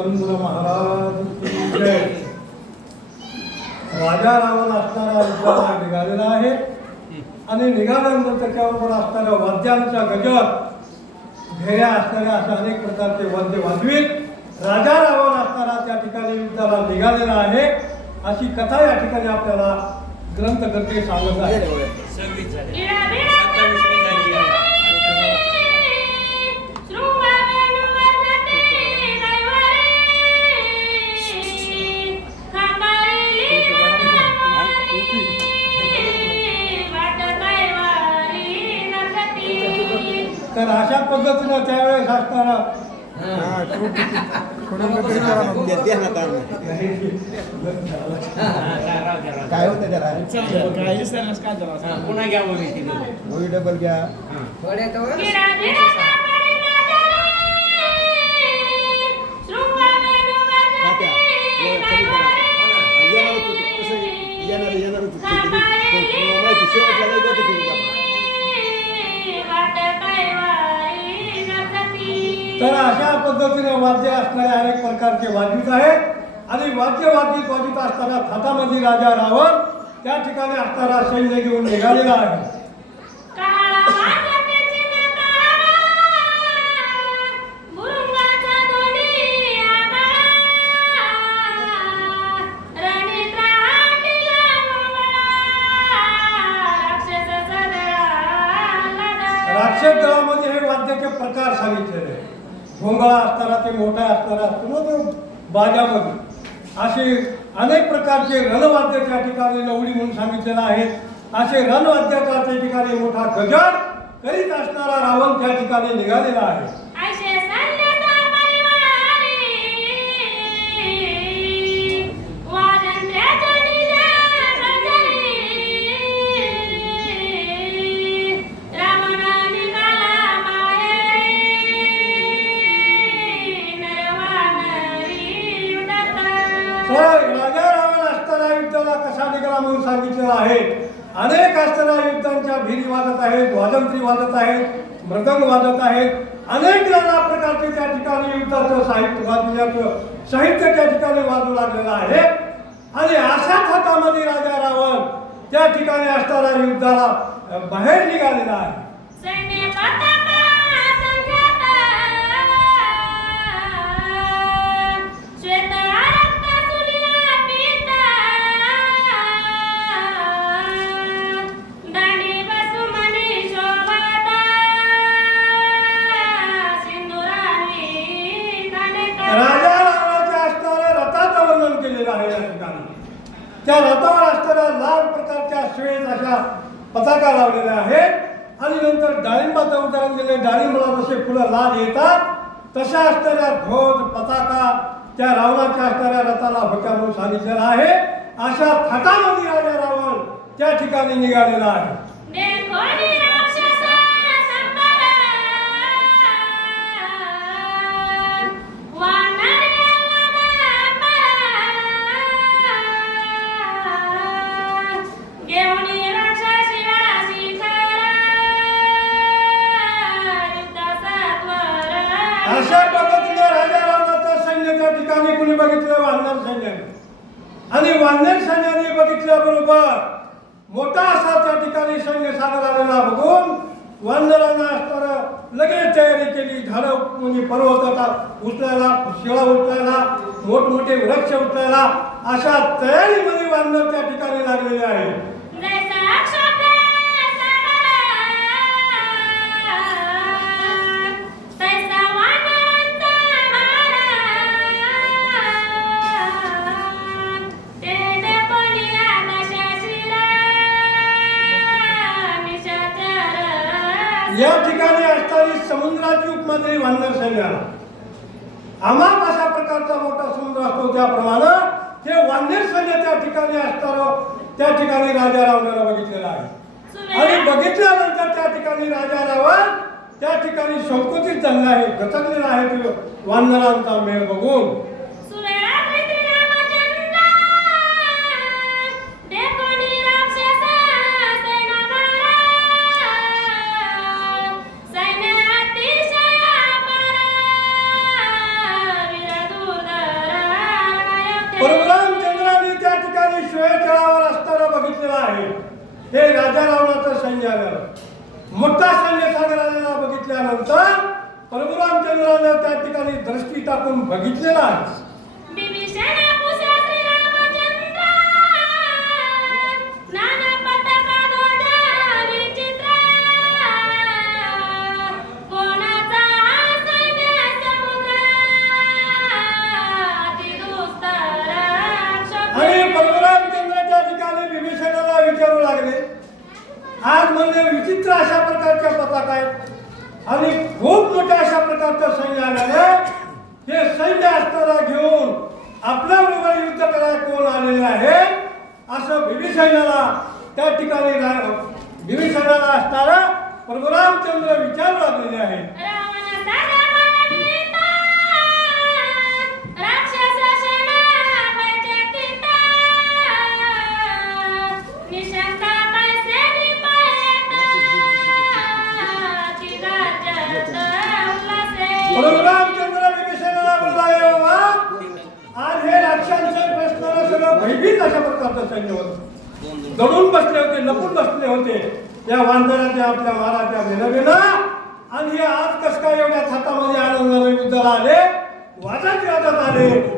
रामचंद्र महाराज की जय. राजा रावण असणारा विद्वान निघालेला आहे आणि निघाल्यानंतर त्याच्याबरोबर असणाऱ्या वाद्यांचा गजर, भेऱ्या असणाऱ्या अशा अनेक प्रकारचे वाद्य वाजवीत राजा रावण असणारा त्या ठिकाणी युद्धाला निघालेला आहे अशी कथा या ठिकाणी आपल्याला ग्रंथकर्ते सांगत आहे. तर अशा पद्धतीनं त्यावेळेस असताना काय होतं त्याला पुन्हा घ्या डबल घ्या. तर अशा पद्धतीने वाद्य असणारे अनेक प्रकारचे वाजित आहेत आणि वाद्य वाजित असताना थाटामध्ये राजा रावण त्या ठिकाणी असणारा सैन्य घेऊन निघालेला आहे. राक्षस दळामध्ये हे वाद्याचे प्रकार सांगितलेले आहेत. भोंगळा असताना ते मोठा असताना असतो ना तो बाजामध्ये, असे अनेक प्रकारचे रणवाद्य त्या ठिकाणी लवडी म्हणून सांगितलेलं आहे. असे रणवाद्याचा त्या ठिकाणी मोठा गजर करीत असणारा रावण त्या ठिकाणी निघालेला आहे. राजा रावण असताना युद्धाला कसा निघाला म्हणून सांगितलेलं आहे. अनेक असताना युद्धांच्या भिरी वाजत आहेत, वाजंत्री वाजत आहेत, मृदंग वाजत आहेत, अनेक नाना प्रकारचे त्या ठिकाणी युद्धाचं साहित्य त्या ठिकाणी वाजू लागलेलं आहे. आणि अशा थाटामध्ये राजा रावण त्या ठिकाणी असताना युद्धाला बाहेर निघालेला आहे. त्या रथावर असताना लाल प्रकारच्या श्वेत अशा पताका लावलेल्या आहेत आणि नंतर डाळिंबाचं उदाहरण दिले. डाळिंबाला जसे फुलं लाल येतात तशा असणाऱ्या ध्वज पताका त्या रावणाच्या असणाऱ्या रथाला होत्या म्हणून सांगितलेला आहे. अशा थाटामध्ये राजा रावण त्या ठिकाणी निघालेला आहे. अशा पद्धतीने राजा रावणाचं सैन्य त्या ठिकाणी कुणी बघितलं? वानर सैन्याने. आणि वानर सैन्याने बघितल्याबरोबर मोठा असा त्या ठिकाणी सैन्य सादर आलेला बघून वानरांना असताना लगेच तयारी केली. झाडं म्हणजे पर्वत उचलायला, शिळा उचलायला, मोठमोठे वृक्ष उचलायला अशा तयारीमध्ये वानर त्या ठिकाणी लागलेले आहेत. या ठिकाणी असणारी समुद्राची उपमा दिली वानर सैन्याला. आम्हाला अशा प्रकारचा मोठा समुद्र असतो त्याप्रमाणे हे वानर सैन्य त्या ठिकाणी असणारं त्या ठिकाणी राजा रावणाला बघितलेला आहे. आणि बघितल्यानंतर त्या ठिकाणी राजा रावण त्या ठिकाणी संकुचित झालेला आहे, गचकलेला आहे वानरांचा मेळ बघून. परशुरामचंद्राने त्या ठिकाणी श्वेतळावर असताना बघितलेलं आहे. हे राजा रावणाचं सैन्य आलं. मोठा सैन्य सागर आलेला बघितल्यानंतर परशुरामचंद्राने त्या ठिकाणी दृष्टी टाकून बघितलेलं आहे. विचारू लागले, आज म्हणजे विचित्र अशा प्रकारच्या पताका आहेत आणि खूप मोठ्या अशा प्रकारचं सैन्य आलेलं आहे. हे सैन्य असताना घेऊन आपल्या बरोबर युद्ध करायला कोण आलेले आहे असं बिभीषणाला त्या ठिकाणी बिभीषणाला असताना परशुरामचंद्र विचारू लागलेले आहेत. परशुरामचंद्र विभीषणाला बोलला, आज हे राक्षसांच्या प्रश्नाला सगळं भयभीत अशा प्रकारचं सैन्य होतं. दडून बसले होते, लपून बसले होते या वानराच्या आपल्या महाराच्या विनविना. आणि हे आज कस काय एवढ्या थाटामध्ये आनंदाने युद्धाला आले, वाजत आले.